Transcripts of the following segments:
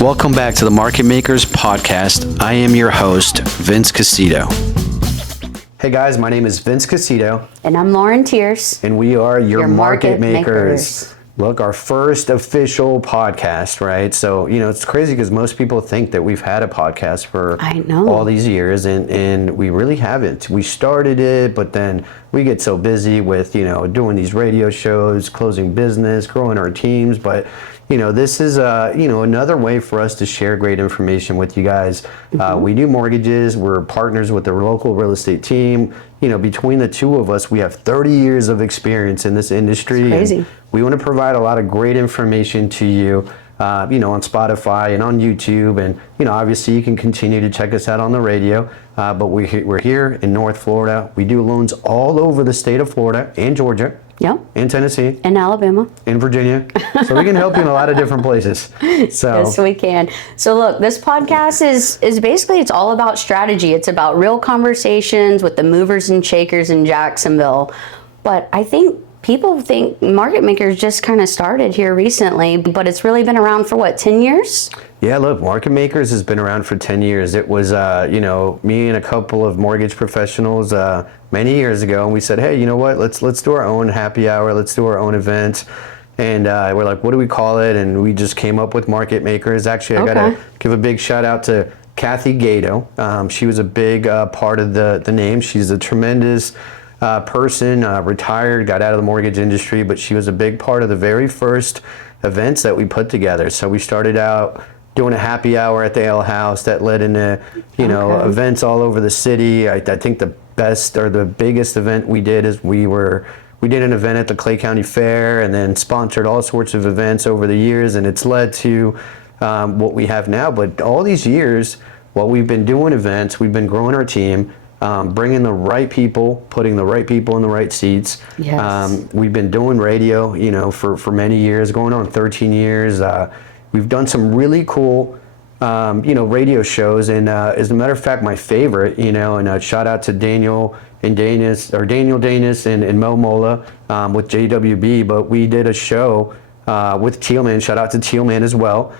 Welcome back to the Market Makers Podcast. I am your host, Vince Casito. Hey guys, my name is Vince Casito. And I'm Lauren Tiers. And we are your Market Makers. Look, our first official podcast, right? So, it's crazy because most people think that we've had a podcast for all these years, and we really haven't. We started it, but then we get so busy with, doing these radio shows, closing business, growing our teams. But, this is, another way for us to share great information with you guys. We do mortgages. We're partners with the local real estate team. Between the two of us, we have 30 years of experience in this industry. It's crazy. And we want to provide a lot of great information to you, on Spotify and on YouTube. And, obviously you can continue to check us out on the radio. But we're here in North Florida. We do loans all over the state of Florida and Georgia. Yep. In Tennessee. In Alabama. In Virginia. So we can help you in a lot of different places. So. Yes, we can. So look, this podcast is basically, it's all about strategy. It's about real conversations with the movers and shakers in Jacksonville. But I think people think Market Makers just kind of started here recently, but it's really been around for what, 10 years? Yeah, look, Market Makers has been around for 10 years. It was, me and a couple of mortgage professionals many years ago, and we said, hey, you know what, let's do our own happy hour, let's do our own event. And we're like, what do we call it? And we just came up with Market Makers. Actually, I got to give a big shout out to Kathy Gato. She was a big part of the name. She's a tremendous person, retired, got out of the mortgage industry, but she was a big part of the very first events that we put together. So we started out doing a happy hour at the Ale House that led into, events all over the city. I think the best or the biggest event we did is we did an event at the Clay County Fair and then sponsored all sorts of events over the years, and it's led to what we have now. But all these years, while we've been doing events, we've been growing our team, bringing the right people, putting the right people in the right seats. Yes. We've been doing radio, for many years, going on 13 years. We've done some really cool, radio shows, and as a matter of fact, my favorite, and shout out to Daniel Danis and Mo Mola with JWB, but we did a show with Tealman, shout out to Tealman as well,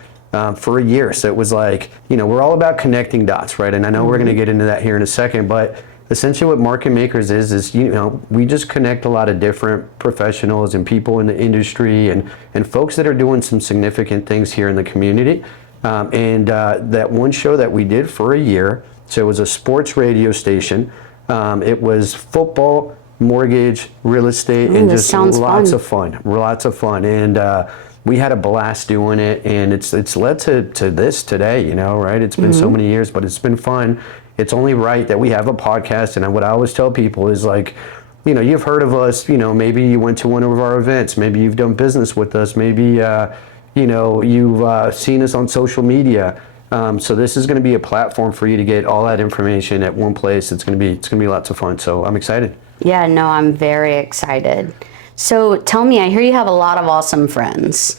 for a year. So it was like, we're all about connecting dots, right? And I know we're going to get into that here in a second, but essentially what Market Makers is, we just connect a lot of different professionals and people in the industry and folks that are doing some significant things here in the community. That one show that we did for a year, so it was a sports radio station. It was football, mortgage, real estate, and just lots of fun. And we had a blast doing it, and it's led to this today, right? It's been so many years, but it's been fun. It's only right that we have a podcast, and what I always tell people is like, you've heard of us, maybe you went to one of our events, maybe you've done business with us, maybe you've seen us on social media. So this is going to be a platform for you to get all that information at one place. It's going to be lots of fun. So I'm excited. Yeah, no, I'm very excited. So tell me, I hear you have a lot of awesome friends,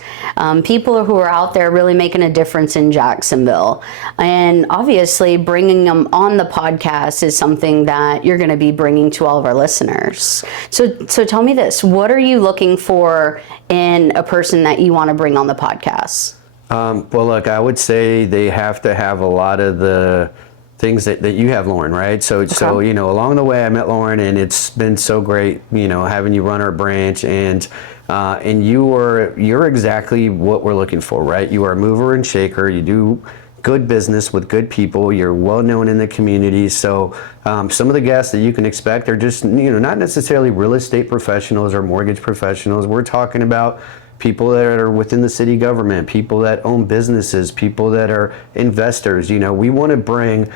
people who are out there really making a difference in Jacksonville. And obviously bringing them on the podcast is something that you're going to be bringing to all of our listeners. So tell me this, what are you looking for in a person that you want to bring on the podcast? Well, look, I would say they have to have a lot of the things that you have, Lauren, right? So along the way I met Lauren, and it's been so great, having you run our branch, and you're exactly what we're looking for, right? You are a mover and shaker. You do good business with good people. You're well known in the community. So some of the guests that you can expect are just, not necessarily real estate professionals or mortgage professionals. We're talking about people that are within the city government, people that own businesses, people that are investors. We want to bring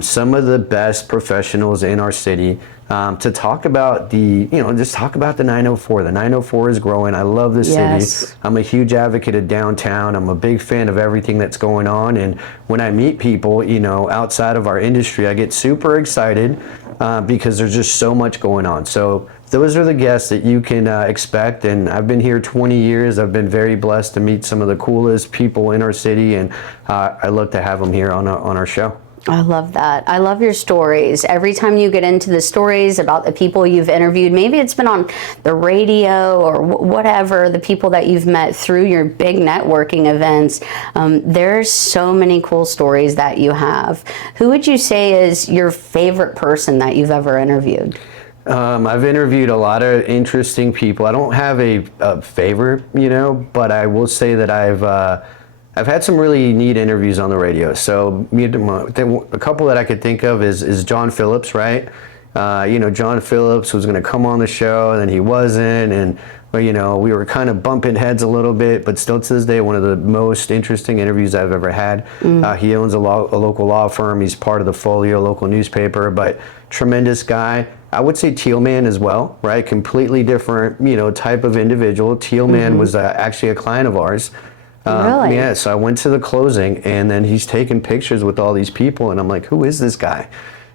some of the best professionals in our city to talk about just talk about the 904. The 904 is growing. I love this city. I'm a huge advocate of downtown. I'm a big fan of everything that's going on. And when I meet people, outside of our industry, I get super excited because there's just so much going on. So those are the guests that you can expect. And I've been here 20 years. I've been very blessed to meet some of the coolest people in our city, and I look to have them here on our show. I love that. I love your stories. Every time you get into the stories about the people you've interviewed, maybe it's been on the radio or whatever, the people that you've met through your big networking events, there's so many cool stories that you have. Who would you say is your favorite person that you've ever interviewed? I've interviewed a lot of interesting people. I don't have a favorite, but I will say that I've had some really neat interviews on the radio. So a couple that I could think of is John Phillips, right? John Phillips was going to come on the show, and then he wasn't, and we were kind of bumping heads a little bit, but still to this day, one of the most interesting interviews I've ever had. He owns a local law firm. He's part of the Folio local newspaper, but tremendous guy. I would say Tealman as well, right? Completely different, type of individual. Tealman was actually a client of ours. Really? Yeah, so I went to the closing, and then he's taking pictures with all these people, and I'm like, who is this guy?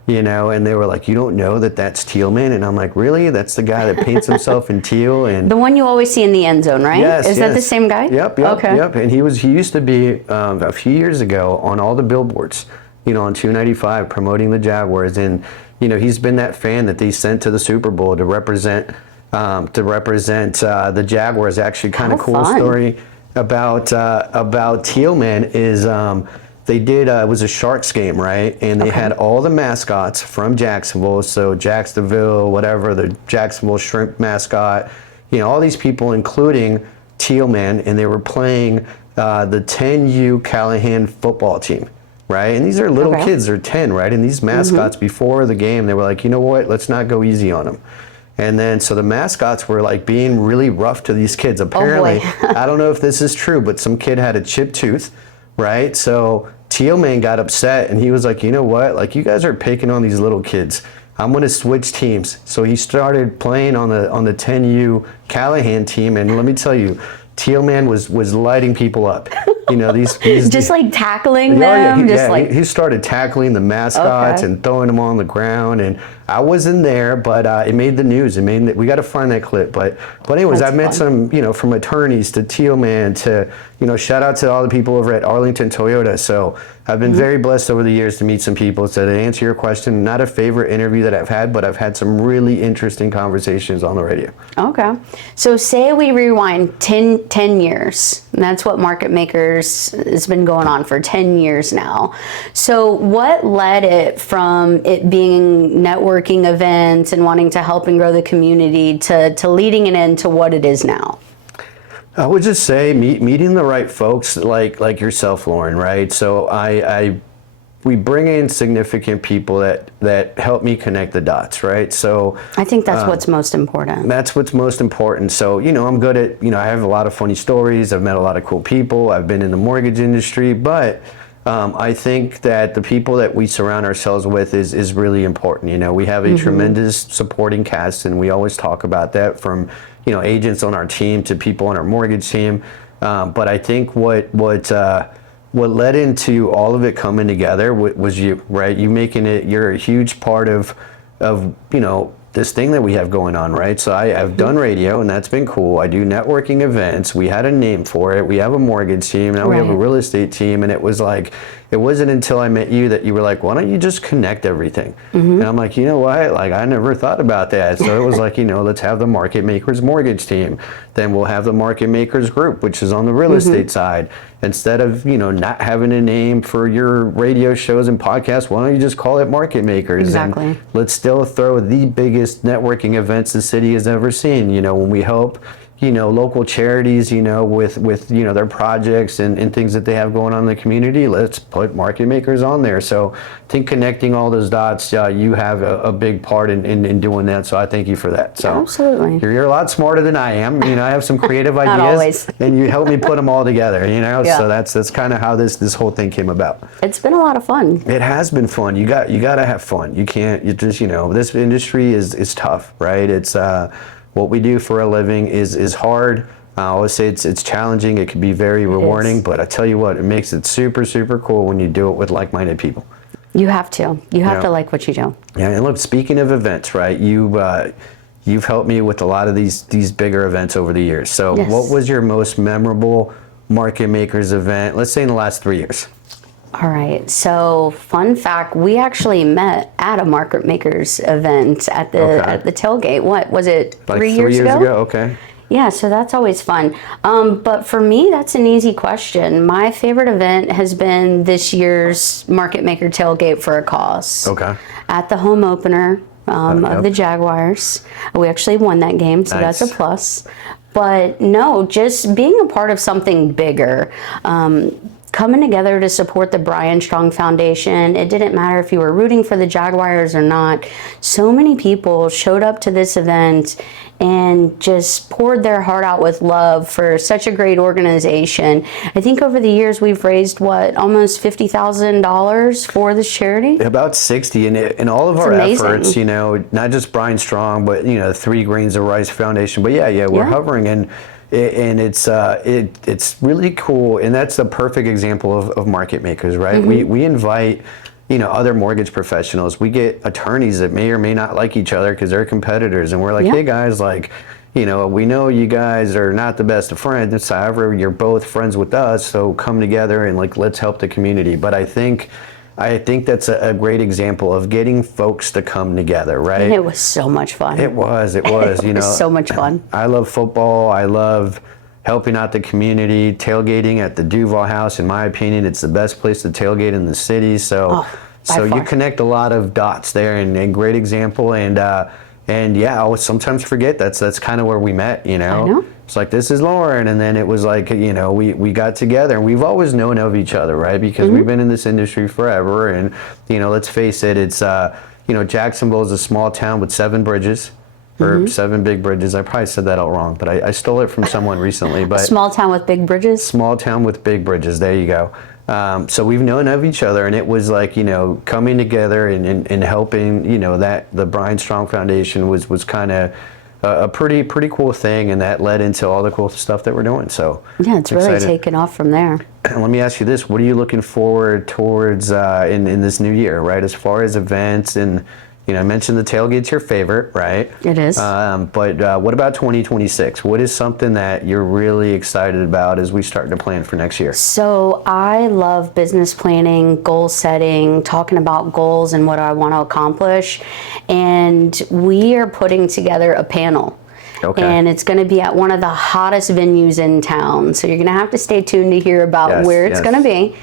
And they were like, you don't know that that's Tealman? And I'm like, really? That's the guy that paints himself in teal? And the one you always see in the end zone, right? Yes, Is that the same guy? Yep. Okay. And he used to be a few years ago on all the billboards, on 295 promoting the Jaguars, and he's been that fan that they sent to the Super Bowl to represent the Jaguars. Actually, kind of cool story about Tealman is they did it was a Sharks game, right? And they had all the mascots from Jacksonville, so Jacksonville, whatever, the Jacksonville shrimp mascot, all these people, including Tealman, and they were playing the 10U Callahan football team, right? And these are little kids, they're 10, right? And these mascots, before the game, they were like, you know what, let's not go easy on them. And then, so the mascots were like being really rough to these kids. Apparently, I don't know if this is true, but some kid had a chipped tooth, right? So Tealman got upset, and he was like, you know what? Like, you guys are picking on these little kids. I'm going to switch teams. So he started playing on the 10U Callahan team, and let me tell you, Tealman was lighting people up. These just like tackling them. He started tackling the mascots and throwing them on the ground, and I wasn't there, but it made the news. We got to find that clip. But anyways, I met some, from attorneys to Tealman to, shout out to all the people over at Arlington Toyota. So I've been very blessed over the years to meet some people. So to answer your question, not a favorite interview that I've had, but I've had some really interesting conversations on the radio. Okay. So say we rewind 10 years. And that's what Market Makers has been going on for 10 years now. So what led it from it being networking events and wanting to help and grow the community to leading it into what it is now? I would just say meeting the right folks like yourself, Lauren, right? So we bring in significant people that help me connect the dots, right? So I think that's what's most important. That's what's most important. So, I'm good at, I have a lot of funny stories. I've met a lot of cool people. I've been in the mortgage industry, but I think that the people that we surround ourselves with is really important. We have a tremendous supporting cast, and we always talk about that, from agents on our team to people on our mortgage team. But I think what led into all of it coming together was you, right? You making it, you're a huge part of this thing that we have going on, right? So I've done radio, and that's been cool. I do networking events. We had a name for it. We have a mortgage team. Now we have a real estate team. And it was like, it wasn't until I met you that you were like, why don't you just connect everything? And I'm like, you know what? Like, I never thought about that. So it was like, let's have the Market Makers mortgage team. Then we'll have the Market Makers group, which is on the real estate side. Instead of, not having a name for your radio shows and podcasts, why don't you just call it Market Makers? Exactly. And let's still throw the biggest networking events the city has ever seen. When we help, local charities, with their projects and things that they have going on in the community, let's put Market Makers on there. So I think connecting all those dots, you have a big part in doing that. So I thank you for that. So absolutely. You're a lot smarter than I am. I have some creative ideas. Not always. And you help me put them all together, So that's kind of how this whole thing came about. It's been a lot of fun. It has been fun. You got to have fun. You just, this industry is tough, right? It's what we do for a living is hard. I always say it's challenging. It can be very rewarding, but I tell you what, it makes it super, super cool when you do it with like-minded people. You have to. You have to like what you do. Yeah, and look, speaking of events, right? You've helped me with a lot of these bigger events over the years. So what was your most memorable Market Makers event, let's say in the last 3 years? All right. So, fun fact: we actually met at a Market Makers event at the tailgate. What was it? Like 3 years ago? Okay. Yeah. So that's always fun. But for me, that's an easy question. My favorite event has been this year's Market Maker tailgate for a cause. Okay. At the home opener of the Jaguars, we actually won that game, so Nice. that's a plus. But no, just being a part of something bigger. Coming together to support the Brian Strong Foundation. It didn't matter if you were rooting for the Jaguars or not. So many people showed up to this event and just poured their heart out with love for such a great organization. I think over the years we've raised almost $50,000 for this charity. About 60, and all of our efforts, not just Brian Strong, but 3 Grains of Rice Foundation. But we're hovering and it's really cool, and that's the perfect example of Market Makers, right? We invite other mortgage professionals. We get attorneys that may or may not like each other because they're competitors, and we're like, hey guys, we know you guys are not the best of friends, however you're both friends with us, so come together and let's help the community. But I think that's a great example of getting folks to come together, right? And it was so much fun. It was. It was so much fun. I love football. I love helping out the community. Tailgating at the Duval House, in my opinion, it's the best place to tailgate in the city. So you connect a lot of dots there, and great example. And I always sometimes forget that's kind of where we met. I know. It's like, this is Lauren, and then it was like, we got together, and we've always known of each other, right? Because we've been in this industry forever, and let's face it, it's Jacksonville is a small town with 7 bridges, or 7 big bridges. I probably said that all wrong, but I stole it from someone recently. But small town with big bridges. Small town with big bridges. There you go. So we've known of each other, and it was like coming together and helping. That the Brian Strong Foundation was kind of a pretty cool thing, and that led into all the cool stuff that we're doing. So yeah, it's really taken off from there. And let me ask you this: what are you looking forward towards in this new year, right? As far as events, and I mentioned the tailgate's your favorite, right? It is. But what about 2026? What is something that you're really excited about as we start to plan for next year? So I love business planning, goal setting, talking about goals and what I want to accomplish. And we are putting together a panel. Okay. And it's going to be at one of the hottest venues in town. So you're going to have to stay tuned to hear about where it's going to be.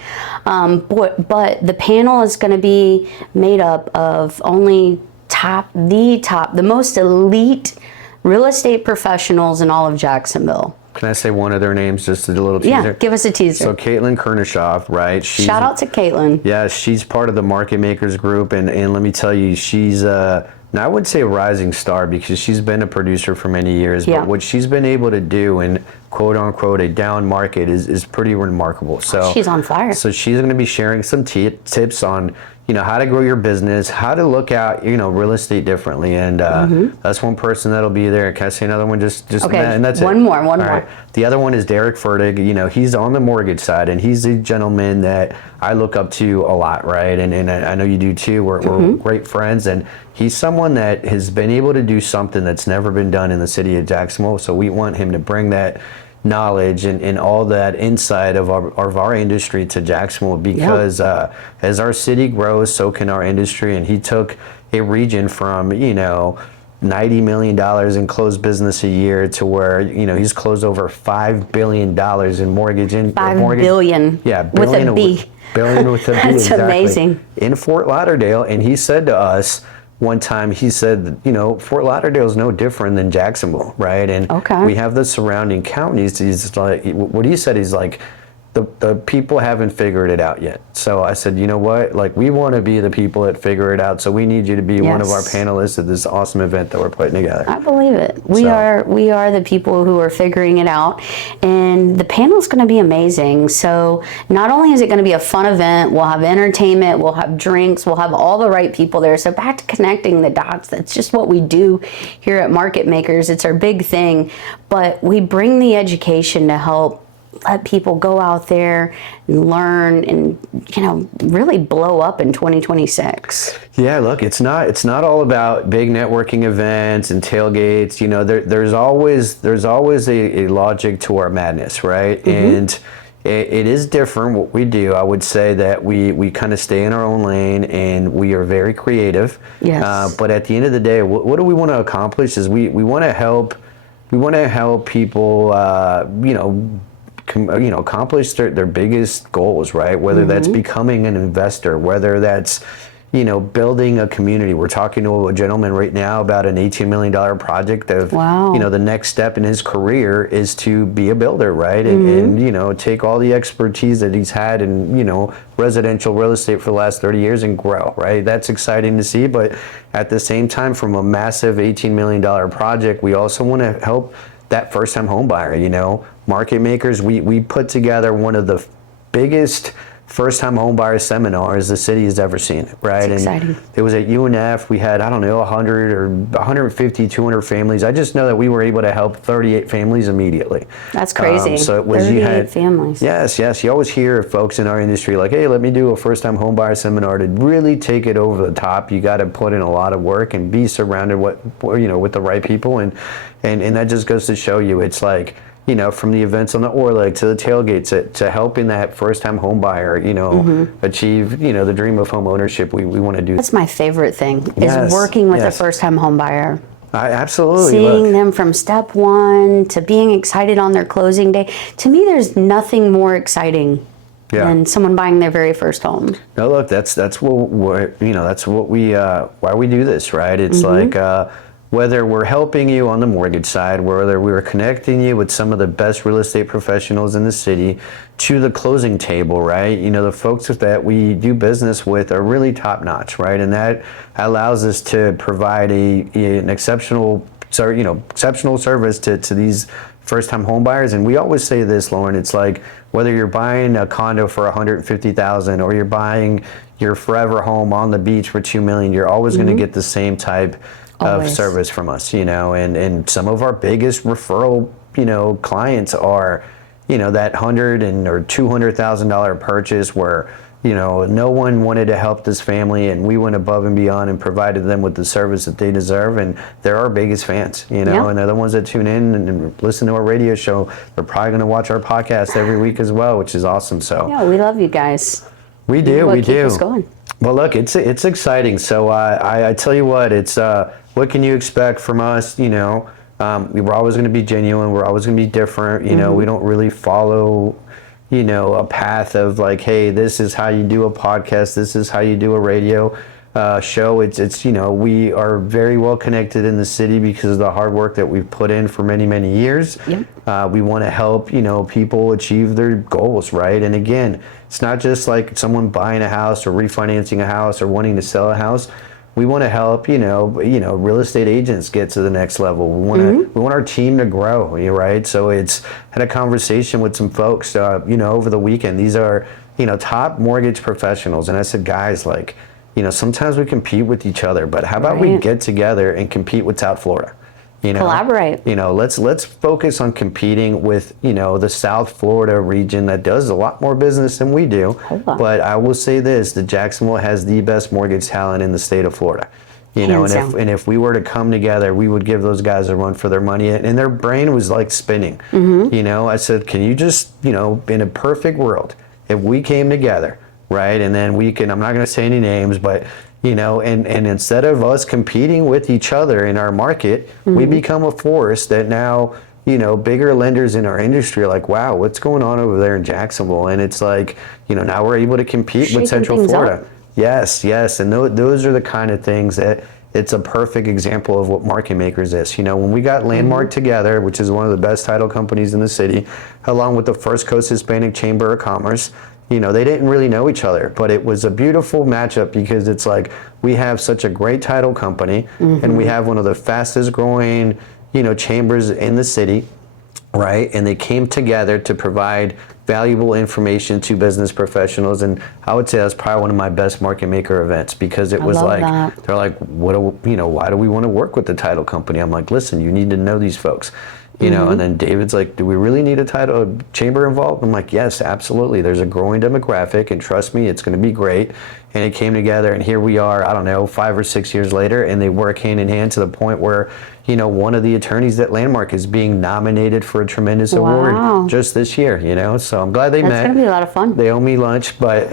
But the panel is going to be made up of only the most elite real estate professionals in all of Jacksonville. Can I say one of their names, just a little teaser? Yeah, give us a teaser. So Caitlin Kernishoff, right? Shout out to Caitlin. Yeah, she's part of the Market Makers group, and let me tell you, she's now I would say a rising star because she's been a producer for many years, but what she's been able to do in quote unquote a down market is pretty remarkable. So she's on fire. So she's going to be sharing some tips on how to grow your business, how to look at real estate differently, and that's one person that'll be there. Can I say another one? Just okay. And that's one it. One more. Right. The other one is Derek Fertig. He's on the mortgage side, and he's a gentleman that I look up to a lot, right? And I know you do too. We're great friends, and he's someone that has been able to do something that's never been done in the city of Jacksonville. So we want him to bring that knowledge and all that insight of our industry to Jacksonville, because as our city grows, so can our industry. And he took a region from $90 million in closed business a year to where he's closed over $5 billion in mortgage. $5 billion. Yeah, billion with a B. Billion with a B. That's exactly. amazing. In Fort Lauderdale, and he said to us one time, he said, Fort Lauderdale is no different than Jacksonville, right? And we have the surrounding counties. He's like, what he said, he's like, the people haven't figured it out yet. So I said, you know what? Like, we want to be the people that figure it out. So we need you to be one of our panelists at this awesome event that we're putting together. I believe it. We are the people who are figuring it out, and the panel is going to be amazing. So not only is it going to be a fun event, we'll have entertainment, we'll have drinks, we'll have all the right people there. So back to connecting the dots. That's just what we do here at Market Makers. It's our big thing, but we bring the education to help let people go out there and learn and really blow up in 2026. Yeah, look, it's not all about big networking events and tailgates. There's always a logic to our madness, right? And it is different what we do. I would say that we kind of stay in our own lane and we are very creative. Yes. But at the end of the day, what do we want to accomplish is we want to help people, accomplish their biggest goals, right? Whether that's becoming an investor, whether that's, building a community. We're talking to a gentleman right now about an $18 million project of, Wow. the next step in his career is to be a builder, right? And take all the expertise that he's had in, residential real estate for the last 30 years and grow, right? That's exciting to see. But at the same time, from a massive $18 million project, we also want to help that first-time home buyer, market makers. We put together one of the biggest first-time home buyer seminars the city has ever seen, right? That's exciting. And it was at UNF. We had, 100 or 150, 200 families. I just know that we were able to help 38 families immediately. That's crazy. So it was, 38 families. Yes. You always hear folks in our industry like, hey, let me do a first-time home buyer seminar. To really take it over the top, you got to put in a lot of work and be surrounded with the right people. And that just goes to show you, it's like, from the events on the Orleg to the tailgates to helping that first-time home buyer, achieve, the dream of home ownership. We want to do. That's my favorite thing, Yes, is working with yes. a first-time home buyer. Absolutely. Seeing Look. them from step one to being excited on their closing day. To me, there's nothing more exciting than someone buying their very first home. No, look, that's what that's what we why we do this, right? It's like whether we're helping you on the mortgage side, whether we're connecting you with some of the best real estate professionals in the city, to the closing table, right? The folks that we do business with are really top notch, right? And that allows us to provide an exceptional service to these first-time home buyers. And we always say this, Lauren, it's like whether you're buying a condo for $150,000 or you're buying your forever home on the beach for $2 million, you're always going to get the same type of service from us, and some of our biggest referral, clients are, that $100,000 or $200,000 purchase where, no one wanted to help this family and we went above and beyond and provided them with the service that they deserve, and they're our biggest fans, and they're the ones that tune in and listen to our radio show. They're probably going to watch our podcast every week as well, which is awesome. So yeah, we love you guys. We do. Keep us going. Well, look, it's exciting. So I tell you what, it's what can you expect from us? We're always going to be genuine. We're always going to be different. We don't really follow, a path of like, hey, this is how you do a podcast. This is how you do a radio show. It's we are very well connected in the city because of the hard work that we've put in for many, many years. Yep. We want to help, people achieve their goals, right? And again, it's not just like someone buying a house or refinancing a house or wanting to sell a house. We want to help, real estate agents get to the next level. We want our team to grow, right? So had a conversation with some folks, over the weekend. These are, top mortgage professionals. And I said, guys, like, sometimes we compete with each other, but how about we get together and compete with South Florida? Collaborate. Let's focus on competing with, the South Florida region that does a lot more business than we do. But I will say this, that Jacksonville has the best mortgage talent in the state of Florida. And if we were to come together, we would give those guys a run for their money. And their brain was like spinning. I said, can you just, in a perfect world, if we came together, right? And then I'm not going to say any names, but and instead of us competing with each other in our market, we become a force that now, bigger lenders in our industry are like, wow, what's going on over there in Jacksonville? And it's like, now we're able to compete with Central Florida. Yes. And those are the kind of things that it's a perfect example of what Market Makers is. When we got Landmark together, which is one of the best title companies in the city, along with the First Coast Hispanic Chamber of Commerce, they didn't really know each other, but it was a beautiful matchup because it's like we have such a great title company and we have one of the fastest growing, chambers in the city, right? And they came together to provide valuable information to business professionals. And I would say that's probably one of my best Market Maker events because it was like, they're like, why do we want to work with the title company? I'm like, listen, you need to know these folks. And then David's like, do we really need a chamber involved? I'm like, yes, absolutely. There's a growing demographic, and trust me, it's going to be great. and it came together, and here we are, I don't know, 5 or 6 years later, and they work hand in hand to the point where, you know, one of the attorneys at Landmark is being nominated for a tremendous award just this year, you know, so I'm glad they met. That's going to be a lot of fun. They owe me lunch, but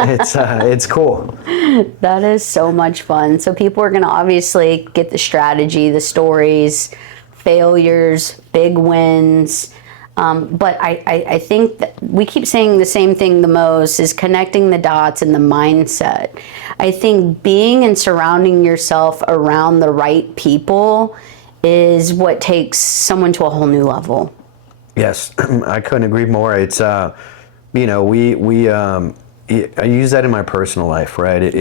it's cool. That is so much fun. So people are going to obviously get the strategy, the stories, failures, big wins. But I think that we keep saying the same thing the most is connecting the dots and the mindset. I think being and surrounding yourself around the right people is what takes someone to a whole new level. Yes, I couldn't agree more. It's, you know, I use that in my personal life, right?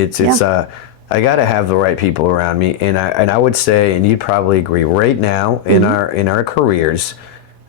I got to have the right people around me. And I would say, and you'd probably agree, right now in our careers,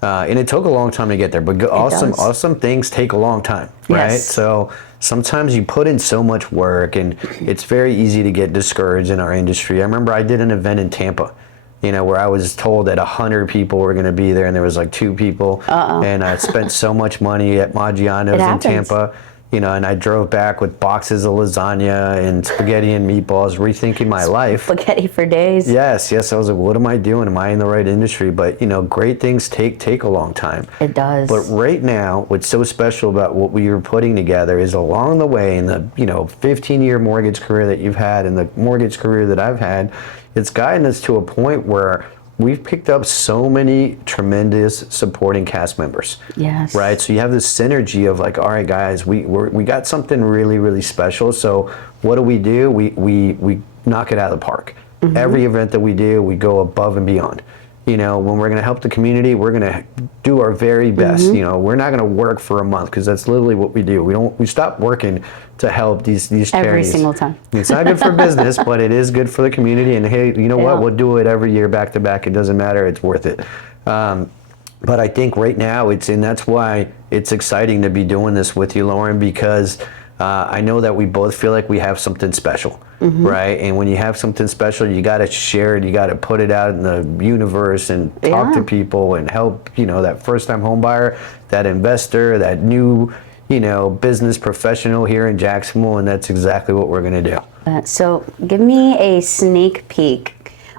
and it took a long time to get there, but awesome things take a long time, right? Yes. So sometimes you put in so much work, and it's very easy to get discouraged in our industry. I remember I did an event in Tampa, you know, where I was told that 100 people were going to be there, and there was like 2 people. And I spent so much money at Maggiano's in Tampa. You know, and I drove back with boxes of lasagna and spaghetti and meatballs, rethinking my life. Spaghetti for days. Yes. I was like, what am I doing? Am I in the right industry? But, you know, great things take a long time. It does. But right now, what's so special about what we were putting together is along the way in the, you know, 15-year mortgage career that you've had and the mortgage career that I've had, it's gotten us to a point where we've picked up so many tremendous supporting cast members. Yes. Right? So you have this synergy of like, all right, guys, we got something really, really special. So what do? We knock it out of the park. Every event that we do, we go above and beyond. You know, when we're going to help the community, we're going to do our very best. You know, we're not going to work for a month, because that's literally what we do. We stop working to help these charities. Every single time. It's not good for business, but it is good for the community. And hey, you know what? We'll do it every year back to back. It doesn't matter. It's worth it. But I think right now and that's why it's exciting to be doing this with you, Lauren, because I know that we both feel like we have something special, right? And when you have something special, you got to share it. You got to put it out in the universe and talk to people and help, you know, that first-time home buyer, that investor, that new, you know, business professional here in Jacksonville, and that's exactly what we're going to do. So give me a sneak peek.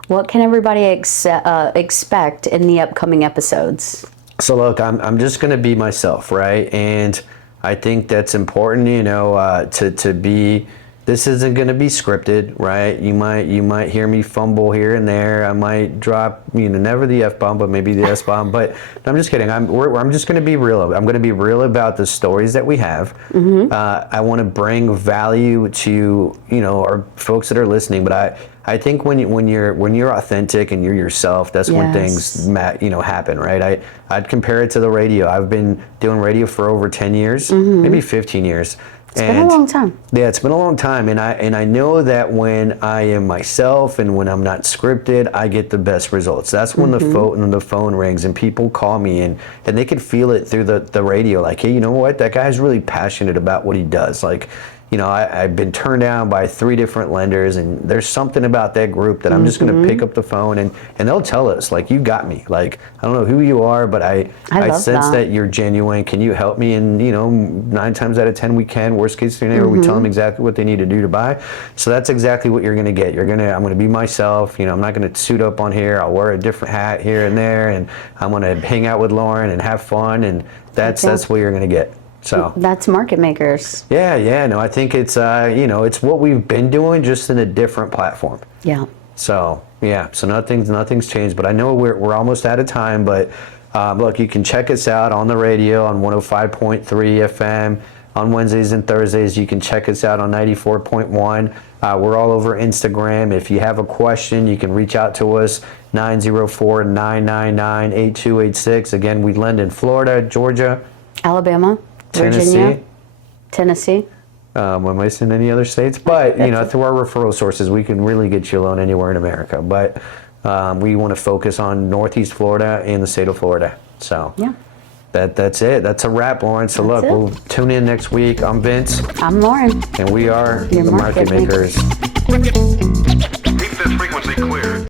What can everybody expect in the upcoming episodes? So look, I'm just going to be myself, right? And I think that's important, you know, to be. This isn't going to be scripted, right? You might hear me fumble here and there. I might drop, you know, never the F-bomb, but maybe the S-bomb. But I'm just kidding. I'm just going to be real. I'm going to be real about the stories that we have. I want to bring value to, you know, our folks that are listening. But I think when you're authentic and you're yourself, that's when things happen, right? I'd compare it to the radio. I've been doing radio for over 10 years, maybe 15 years. It's been a long time. Yeah, it's been a long time, and I know that when I am myself and when I'm not scripted, I get the best results. That's when the phone rings and people call me and they can feel it through the radio. Like, hey, you know what? That guy's really passionate about what he does. Like, you know, I've been turned down by 3 different lenders, and there's something about that group that I'm just going to pick up the phone and they'll tell us, like, you got me. Like, I don't know who you are, but I sense that you're genuine. Can you help me? And, you know, 9 times out of 10 we can. Worst case scenario, we tell them exactly what they need to do to buy. So that's exactly what you're going to get. I'm going to be myself. You know, I'm not going to suit up on here. I'll wear a different hat here and there, and I'm going to hang out with Lauren and have fun, and that's what you're going to get. So that's market makers. Yeah. No, I think it's it's what we've been doing, just in a different platform. Yeah. So nothing's changed. But I know we're almost out of time. But look, you can check us out on the radio on 105.3 FM on Wednesdays and Thursdays. You can check us out on 94.1. We're all over Instagram. If you have a question, you can reach out to us, 904-999-8286. Again, we lend in Florida, Georgia, Alabama, Virginia, Tennessee. Am I missing any other states? But, you know, through our referral sources, we can really get you a loan anywhere in America. But we want to focus on Northeast Florida and the state of Florida. So that's it. That's a wrap, Lauren. So look, we'll tune in next week. I'm Vince. I'm Lauren. And we are Your the Market Makers. Keep this frequency clear.